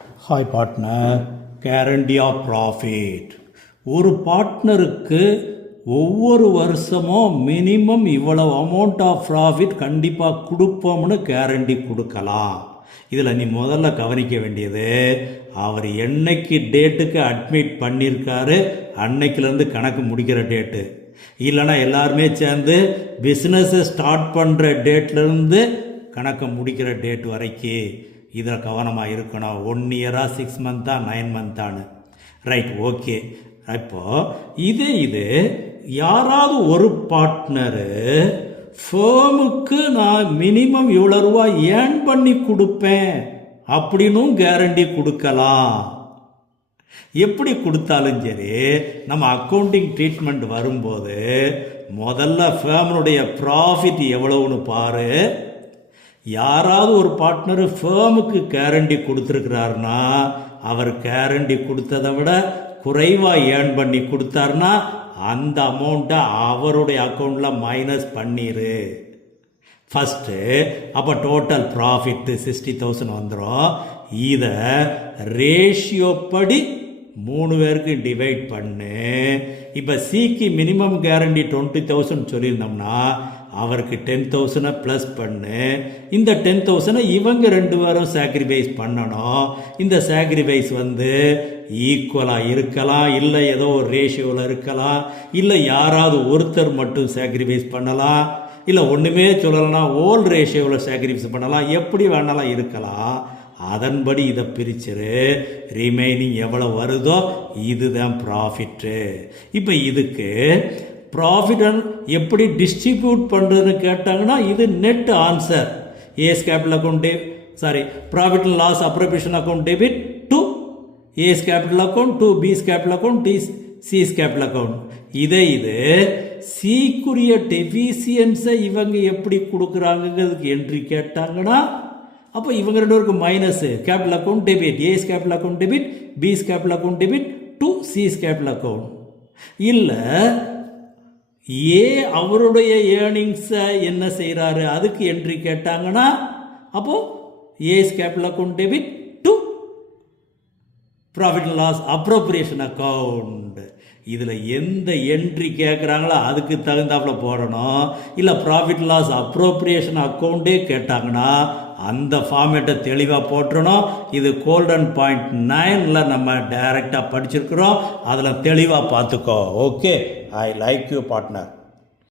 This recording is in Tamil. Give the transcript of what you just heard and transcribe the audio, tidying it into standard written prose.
Hi partner, guarantee of profit. ஒரு பார்ட்னருக்கு ஒவ்வொரு வருஷமும் மினிமம் இவ்வளவு அமௌண்ட் ஆஃப் ப்ராஃபிட் கண்டிப்பாக கொடுப்போம்னு கேரண்டி கொடுக்கலாம். இதில் நீ முதல்ல கவனிக்க வேண்டியது, அவர் என்னைக்கு டேட்டுக்கு அட்மிட் பண்ணியிருக்காரு அன்னைக்கிலேருந்து கணக்கு முடிக்கிற டேட்டு. இல்லைனா எல்லாருமே சேர்ந்து பிஸ்னஸை ஸ்டார்ட் பண்ணுற டேட்லேருந்து கணக்கை முடிக்கிற டேட் வரைக்கும் இதில் கவனமாக இருக்கணும். 1 இயரா 6 மந்த்தா 9 மந்த்தான்னு. Right, okay. இப்போது இது யாராவது ஒரு பார்ட்னரு ஃபேமுக்கு நான் மினிமம் இவ்வளோ ரூபா ஏர்ன் பண்ணி கொடுப்பேன் அப்படின்னும் கேரண்டி கொடுக்கலாம். எப்படி கொடுத்தாலும் சரி, நம்ம அக்கௌண்டிங் ட்ரீட்மெண்ட் வரும்போது முதல்ல ஃபேமுடைய ப்ராஃபிட் எவ்வளவுன்னு பாரு. யாராவது ஒரு பார்ட்னர் ஃபேமுக்கு கேரண்டி கொடுத்துருக்கிறாருன்னா அவர் கேரண்டி கொடுத்ததை விட குறைவாக ஏர்ன் பண்ணி கொடுத்தாருன்னா அந்த அமௌண்ட்டை அவருடைய அக்கௌண்ட்டில் மைனஸ் பண்ணிடு ஃபஸ்ட்டு. அப்போ டோட்டல் ப்ராஃபிட்டு 60,000 வந்துடும். இதை ரேஷியோ படி 3 பேருக்கு டிவைட் பண்ணு. இப்போ சிக்கு மினிமம் கேரண்டி 20,000 சொல்லியிருந்தோம்னா அவருக்கு 10,000 ப்ளஸ் பண்ணு. இந்த 10,000 இவங்க 2 பேரும் சாக்ரிஃபைஸ் பண்ணணும். இந்த சாக்ரிஃபைஸ் ஈக்குவலாக இருக்கலாம், இல்லை ஏதோ ஒரு ரேஷியோவில் இருக்கலாம், இல்லை யாராவது ஒருத்தர் மட்டும் சாக்ரிஃபைஸ் பண்ணலாம், இல்லை ஒன்றுமே சொல்லலைன்னா ஓல் ரேஷியோவில் சாக்ரிஃபைஸ் பண்ணலாம், எப்படி வேணாலும் இருக்கலாம். அதன்படி இதை பிரிச்சிரு. ரிமைனிங் எவ்வளோ வருதோ இதுதான் ப்ராஃபிட்டு. இப்போ இதுக்கு ப்ராஃபிட் எப்படி டிஸ்ட்ரிபியூட் பண்ணுறதுன்னு கேட்டாங்கன்னா இது net answer. A's capital account profit and loss appropriation account debit to A's capital account to B's capital account to C's capital account. இது சீக்குரிய டெஃபிசியன்ஸை இவங்க எப்படி கொடுக்குறாங்கிறதுக்கு என்ட்ரி கேட்டாங்கன்னா அப்போ இவங்க 2 பேருக்கு minus capital account debit, A's capital account debit, B's capital account debit to C's capital account. இல்லை ஏ அவருடைய ஏர்னிங்ஸை என்ன செய்கிறாரு அதுக்கு என்ட்ரி கேட்டாங்கன்னா அப்போது as capital account debit to profit and loss appropriation account. இதில் எந்த என்ட்ரி கேட்குறாங்களோ அதுக்கு தகுந்தாப்புல போடணும். இல்லை ப்ராஃபிட் லாஸ் அப்ரோப்ரியேஷன் அக்கௌண்ட்டே கேட்டாங்கன்னா அந்த ஃபார்மேட்டை தெளிவாக போட்டுறணும். இது கோல்டன் பாயிண்ட் 9ல் நம்ம டைரெக்டாக படிச்சிருக்கிறோம். அதில் தெளிவாக பார்த்துக்கோ. Okay, I like you partner.